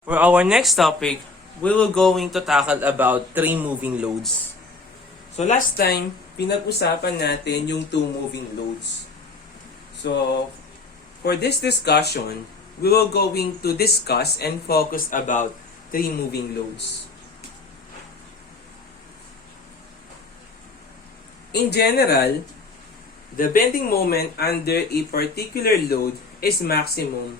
For our next topic, we will going to tackle about three moving loads. So last time, pinag-usapan natin yung two moving loads. So for this discussion, we will going to discuss and focus about three moving loads. In general, the bending moment under a particular load is maximum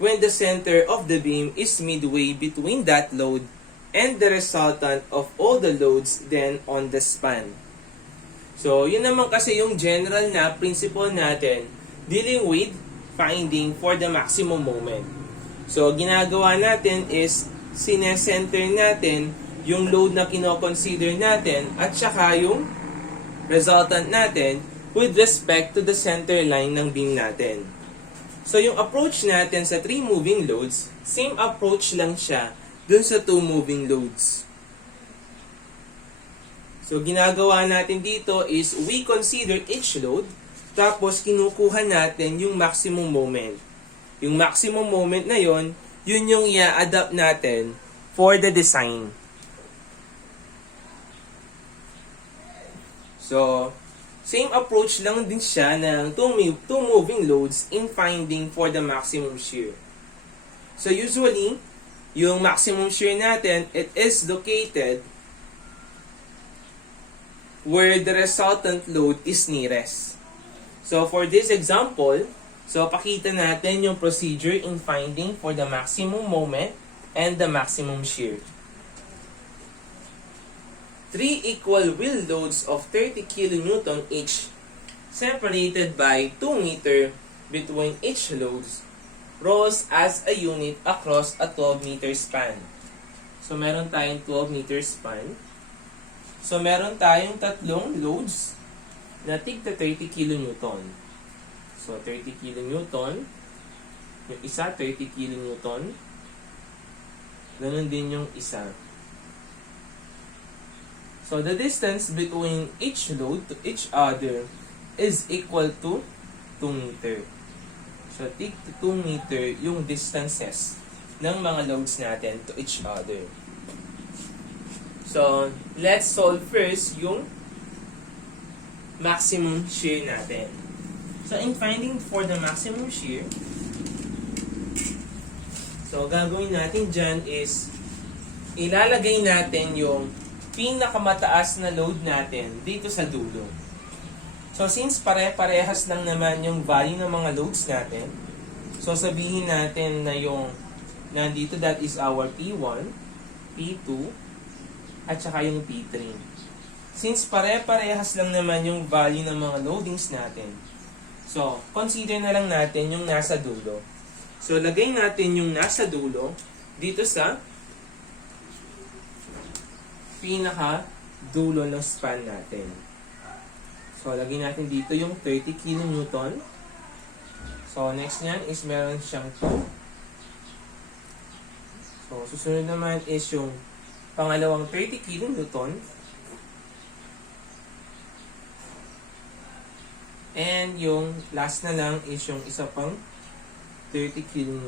when the center of the beam is midway between that load and the resultant of all the loads then on the span. So, yun naman kasi yung general na principle natin dealing with finding for the maximum moment. So, ginagawa natin is sinesenter natin yung load na kino-consider natin at saka yung resultant natin with respect to the center line ng beam natin. So, yung approach natin sa 3 moving loads, same approach lang siya dun sa 2 moving loads. So, ginagawa natin dito is we consider each load, tapos kinukuha natin yung maximum moment. Yung maximum moment na yon, yun yung i-adapt natin for the design. So, same approach lang din siya ng two moving loads in finding for the maximum shear. So usually, yung maximum shear natin, it is located where the resultant load is nearest. So for this example, so pakita natin yung procedure in finding for the maximum moment and the maximum shear. 3 equal wheel loads of 30 kN each, separated by 2 meter between each loads, rolls as a unit across a 12 meter span. So, meron tayong 12 meter span. So, meron tayong tatlong loads na tigta 30 kN. So, 30 kN. Yung isa, 30 kN. Ganun din yung isa. So, the distance between each load to each other is equal to 2 meter. So, tig to 2 meter yung distances ng mga loads natin to each other. So, let's solve first yung maximum shear natin. So, in finding for the maximum shear, so, gagawin natin dyan is ilalagay natin yung pinakamataas na load natin dito sa dulo. So, since pare-parehas lang naman yung value ng mga loads natin, so sabihin natin na yung nandito, that is our P1, P2, at saka yung P3. Since pare-parehas lang naman yung value ng mga loadings natin, so, consider na lang natin yung nasa dulo. So, lagay natin yung nasa dulo dito sa pinaka dulo ng span natin. So, lagyan natin dito yung 30 kN. So, next nyan is meron siyang 2. So, susunod naman is yung pangalawang 30 kN. And yung last na lang is yung isa pang 30 kN.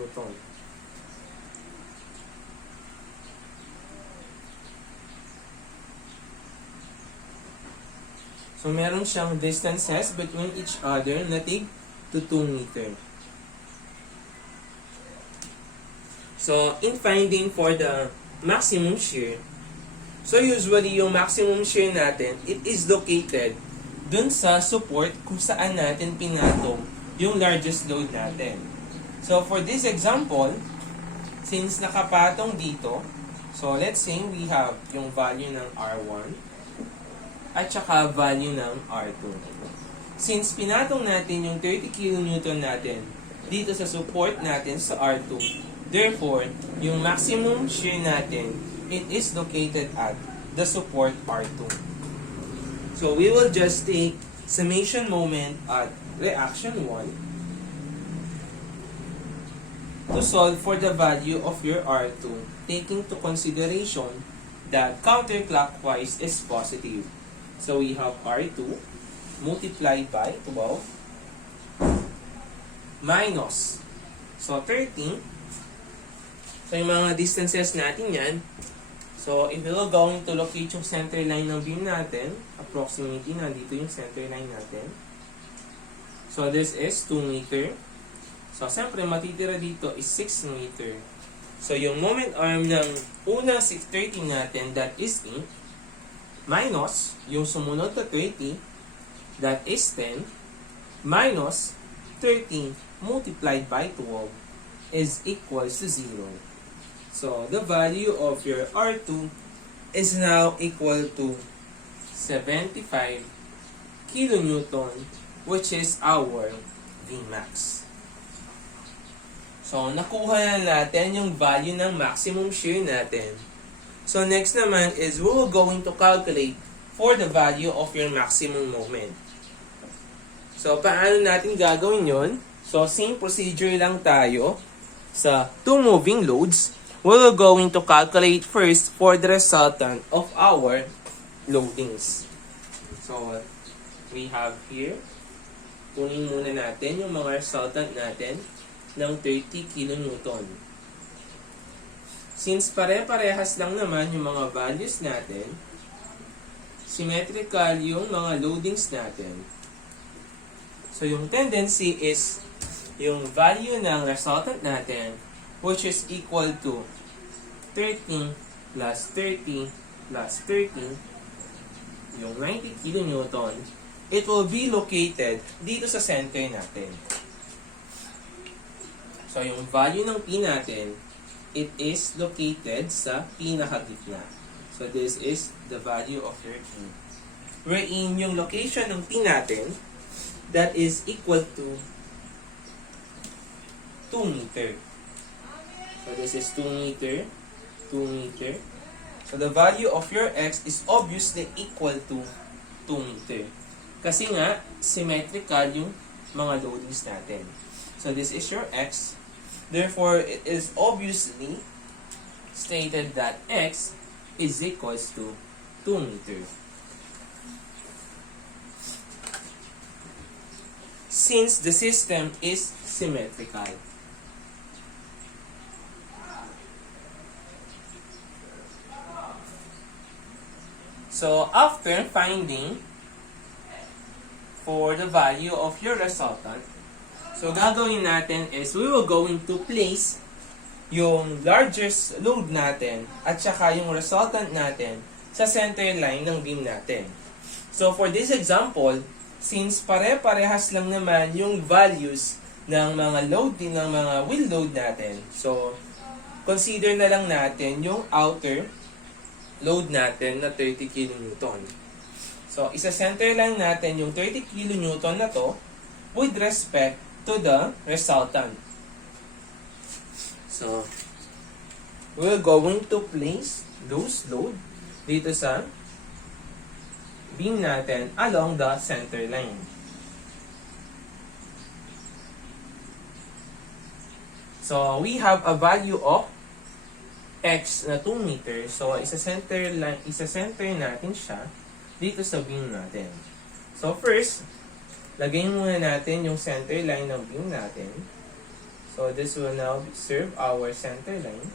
So, meron siyang distances between each other na tig to 2 meter. So, in finding for the maximum shear, so usually yung maximum shear natin, it is located dun sa support kung saan natin pinatong yung largest load natin. So, for this example, since nakapatong dito, so let's say we have yung value ng R1, at saka value ng R2. Since pinatong natin yung 30 kN natin dito sa support natin sa R2, therefore, yung maximum shear natin, it is located at the support R2. So, we will just take summation moment at reaction 1 to solve for the value of your R2, taking to consideration that counterclockwise is positive. So, we have R2 multiplied by 12 minus. So, 13 So, yung mga distances natin yan. So, if we're going to locate yung center line ng beam natin, approximately, nandito yung center line natin. So, this is 2 meter. So, siyempre, matitira dito is 6 meter. So, yung moment arm ng unang 630 natin, that is 8, minus yung sumunod na 30, that is 10, minus 30 multiplied by 12 is equals to 0. So, the value of your R2 is now equal to 75 kilonewton, which is our Vmax. So, nakuha na natin yung value ng maximum shear natin. So, next naman is we will going to calculate for the value of your maximum moment. So, paano natin gagawin yon? So, same procedure lang tayo sa two moving loads. We will going to calculate first for the resultant of our loadings. So, we have here, kunin muna natin yung mga resultant natin ng 30 kilonewton. Since pare-parehas lang naman yung mga values natin, symmetrical yung mga loadings natin. So, yung tendency is yung value ng resultant natin, which is equal to 30 plus 30 plus 30, yung 90 kilonewton, it will be located dito sa center natin. So, yung value ng P natin, it is located sa pinakagitna. So, this is the value of your P. Wherein yung location ng P natin, that is equal to 2 meter. So, this is 2 meter, 2 meter. So, the value of your X is obviously equal to 2 meter. Kasi nga, symmetrical yung mga loadings natin. So, this is your X. Therefore, it is obviously stated that X is equals to 2 meter. Since the system is symmetrical. So, after finding for the value of your resultant, so, gagawin natin is we will going to place yung largest load natin at saka yung resultant natin sa center line ng beam natin. So, for this example, since pare-parehas lang naman yung values ng mga load din ng mga wheel load natin, so, consider na lang natin yung outer load natin na 30 kN. So, isa-center lang natin yung 30 kN na to with respect to the resultant. So, we're going to place those load dito sa beam natin along the center line. So, we have a value of X na 2 meter. So, isa-center natin siya dito sa beam natin. So, first, lagay muna natin yung center line ng beam natin. So, this will now serve our center line.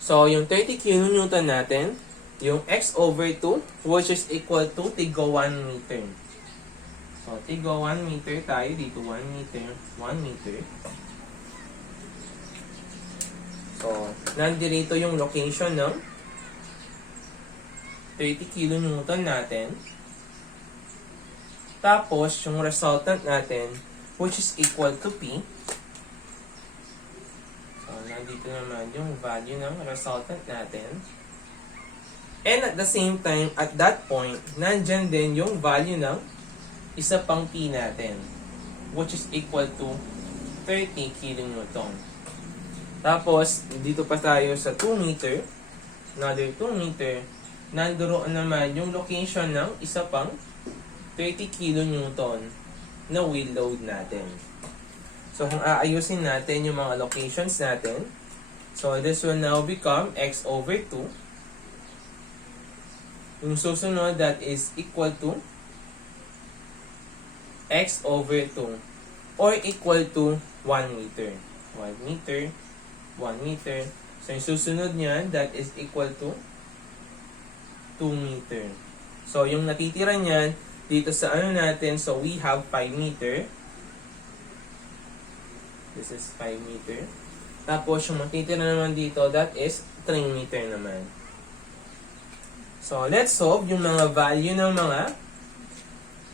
So, yung 30 kN natin, yung X over 2, which is equal to tigo 1 meter. So, tigo 1 meter tayo dito. 1 meter, 1 meter. So, nandito yung location ng 30 kN natin. Tapos, yung resultant natin, which is equal to P. So, nandito naman yung value ng resultant natin. And at the same time, at that point, nandyan din yung value ng isa pang P natin, which is equal to 30 kN. Tapos, dito pa tayo sa 2 meter, another 2 meter, nandoon naman yung location ng isa pang 30 kN na wheel load natin. So, kung aayusin natin yung mga locations natin, so this will now become X over 2. Yung susunod, that is equal to X over 2 or equal to 1 meter. 1 meter, 1 meter. So, yung susunod niyan, that is equal to 2 meter. So, yung natitira niyan, dito sa ano natin, so we have 5 meter. This is 5 meter. Tapos, yung matitira naman dito, that is 3 meter naman. So, let's solve yung mga value ng mga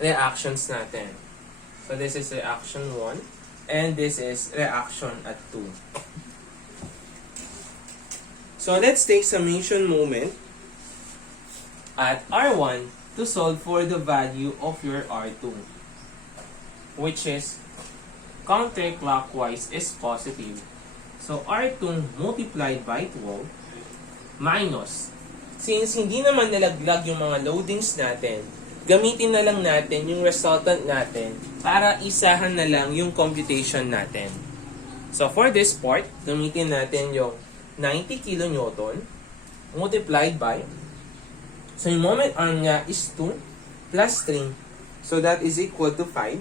reactions natin. So, this is reaction 1. And this is reaction at 2. So, let's take summation moment at R1 to solve for the value of your R2. Which is counterclockwise is positive. So, R2 multiplied by 12 minus. Since hindi naman nalaglag yung mga loadings natin, gamitin na lang natin yung resultant natin para isahan na lang yung computation natin. So, for this part, gamitin natin yung 90 kN multiplied by, so yung moment arm niya is 2 plus 3. So, that is equal to 5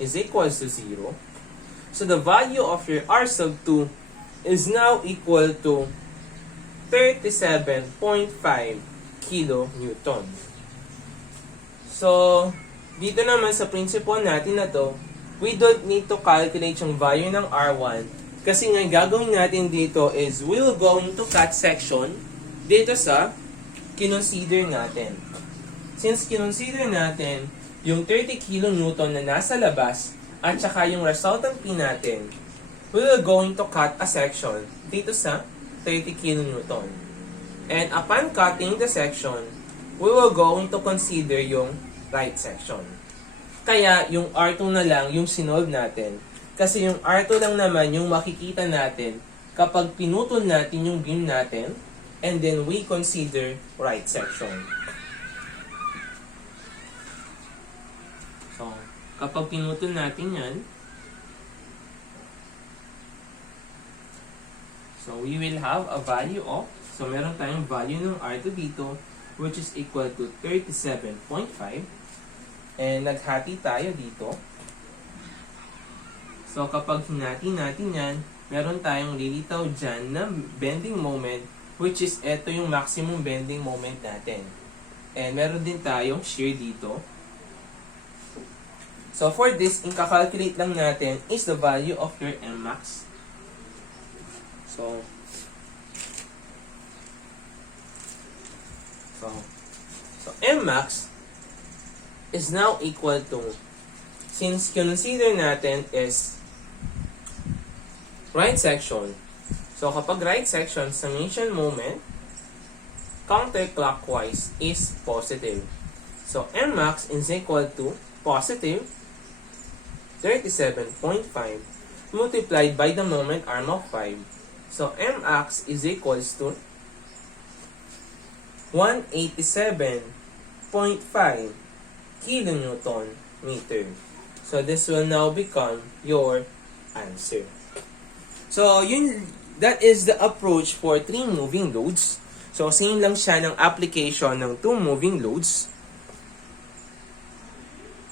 is equals to 0. So, the value of your R sub 2 is now equal to 37.5 kilonewton. So, dito naman sa principle natin na to, we don't need to calculate yung value ng R1 kasi nga gagawin natin dito is we're going to cut section dito sa kinonsider natin. Since kinonsider natin yung 30 kilonewton na nasa labas at saka yung resultant P natin, we're going to cut a section dito sa 30 kilonewton. And upon cutting the section, we will going to consider yung right section. Kaya yung R2 na lang yung sinolve natin. Kasi yung R2 lang naman yung makikita natin kapag pinutol natin yung beam natin and then we consider right section. So, kapag pinutol natin yan, so we will have a value of, so meron tayong value ng R2 dito, which is equal to 37.5. And naghati tayo dito. So kapag hinati natin yan, meron tayong lilitaw dyan na bending moment, which is ito yung maximum bending moment natin. And meron din tayong shear dito. So for this, i-calculate lang natin is the value of your Mmax. So Mmax is now equal to, since consider natin is right section. So kapag right section, summation moment, counterclockwise is positive. So Mmax is equal to positive 37.5 multiplied by the moment arm of 5. So Mmax is equals to 187.5 kilonewton meter. So this will now become your answer. So that is the approach for 3 moving loads. So same lang siya ng application ng 2 moving loads.